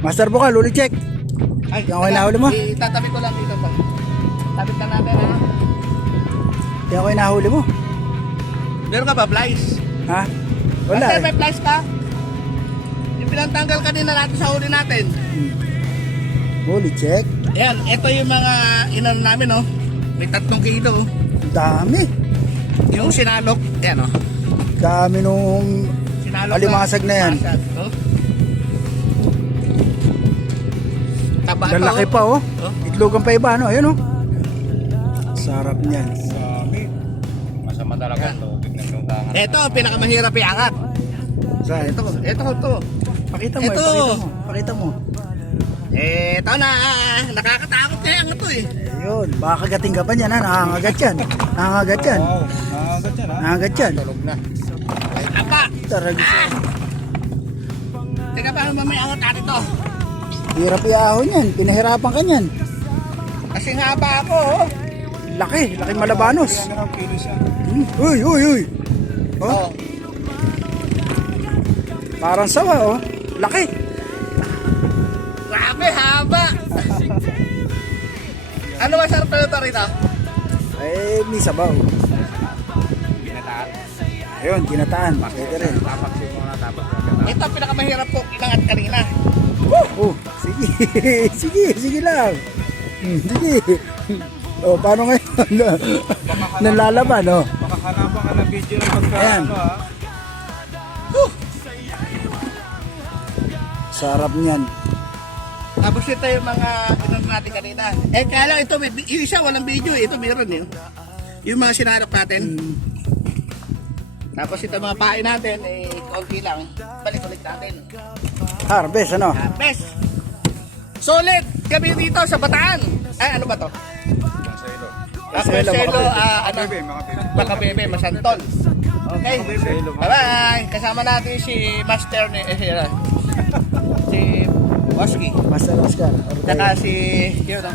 Master Bukal, huli check. Ay, Yung okay nahuli mo? Itatabi ko lang dito to. Tabit ka natin ha. Yung okay nahuli mo? Meron ka ba flies? Ha? Wala Master, eh. may flies ka? Yung pinantanggal kanina natin sa huli natin. Huli check. Ayan, ito yung mga inan namin oh. May 3 kilo oh. Dami. Yung sinalok, ayan oh. Dami nung Sinalok alimasag na yan. Alimasag, oh. Taba ito Lalaki oh. pa oh. Oh. Itlogan pa iba ano, ayun oh. Sarap niyan. Dami. Masama talaga ang tubig ng lungangan. Ito, pinakamahirap iangat. Saan? Ito to. Pakita mo, Ito. pakita mo. Ito na, nakakatakot kaya nga to eh. Ayun, baka kagating ka pa niyan ha, nangangagat yan. Nangangagat yan. Wow, nakagat yan ha. Nangangagat yan. Tulog na. Apa, Tarag. teka paano ba may angat natin to? Hirap iahon yan, pinahirapan ka niyan. Kasi haba ako oh. Laki malabanos. Kaya nga kilos yan. Uy, uy, uy. Oh, Oh. parang sawa oh. Laki. Grabe, haba. Ano masarap na ito rito? Eh, may sabaw. Binataan. Ayun, ginataan. Pwede rin. Tapaksin mo na tapos na. Ito pinakamahirap ko inangat kanina. Oh, sige. sige lang. Sige. Oh, paano ngayon? Nalalaban, oh. Makahanapan ka ng video ng pagka Ayan. ano ha. Sarap niyan. Tapos ito yung mga inangat natin kanina. Eh kaya lang ito, yung isa walang video eh. Ito meron eh. Yung mga sinalok natin. Tapos ito mga pain natin, eh, konti lang. Balik-ulit natin. Harvest, ano? Best! Solid! Kami dito sa Bataan. Ay, ano ba to? Masaylo. Marcelo, Marcelo, Makapil. ano? Bebe, mga bebe. Makabebe, Masantol. Okay. Bye-bye! Kasama natin si Master ni, si Oski. Master Oscar. Saka si, yun o.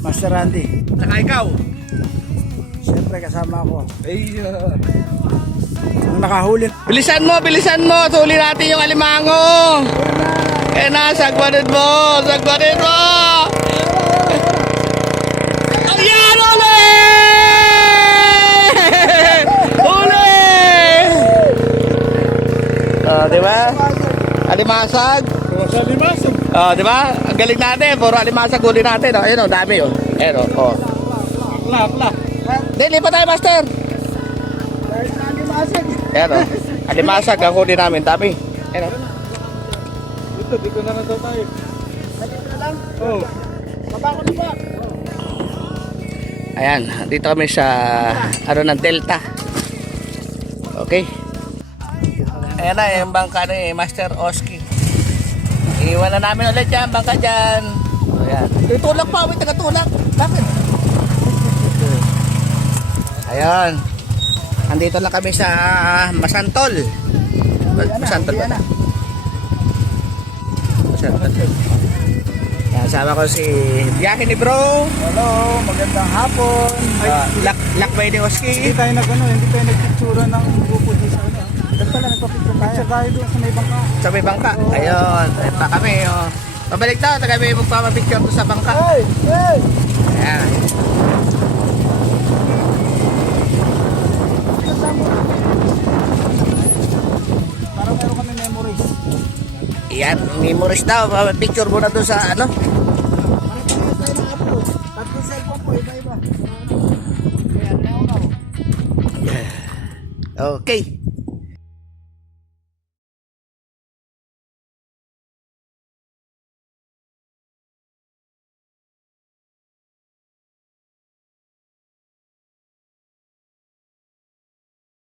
Master Randy. Saka ikaw. Siyempre, kasama ako. Ang nakahuli. Bilisan mo! Tuli natin yung alimango! Eh na, sagwanin mo! Ayan, uli! Di ba? Alimasag. Sa limasog. Di ba? Ang galing natin. Puro alimasag huli natin. Ayun o, dami o. Ayun o. Akla. Dili pa tayo, Master. Ayun o. Alimasag ang huli namin. Dami. Ayun o. Dito na daw tayo. Oh. Ayan, dito kami sa ano ng Delta. Okay. Ayan na yung bangka ni Master Oski. Iwan na namin ulit yan, bangka dyan. Ayan. Itulak pa, wait, tagatulak. Bakit? Ayan. Andito na kami sa Masantol. Masantol ba? Masantol. Ayan, sama ko si Biyahe ni Bro. Hello, magandang hapon. Lakbay ni Oski. Hindi tayo nagpictura ng grupo dito sa ano. Dito pala nagpapicture tayo. Picture tayo doon sa may bangka. Sa may bangka. Ayun. Ayun pa kami. Oh. Pabalik daw. Taga may magpapapicture to sa bangka. Hey! Ayan. Parang meron kami memories. Ayan. Memories daw. Picture muna doon sa ano. Parang tayo naka-upload. Tatlong cellphone po, iba-iba. Kaya, now. Okay.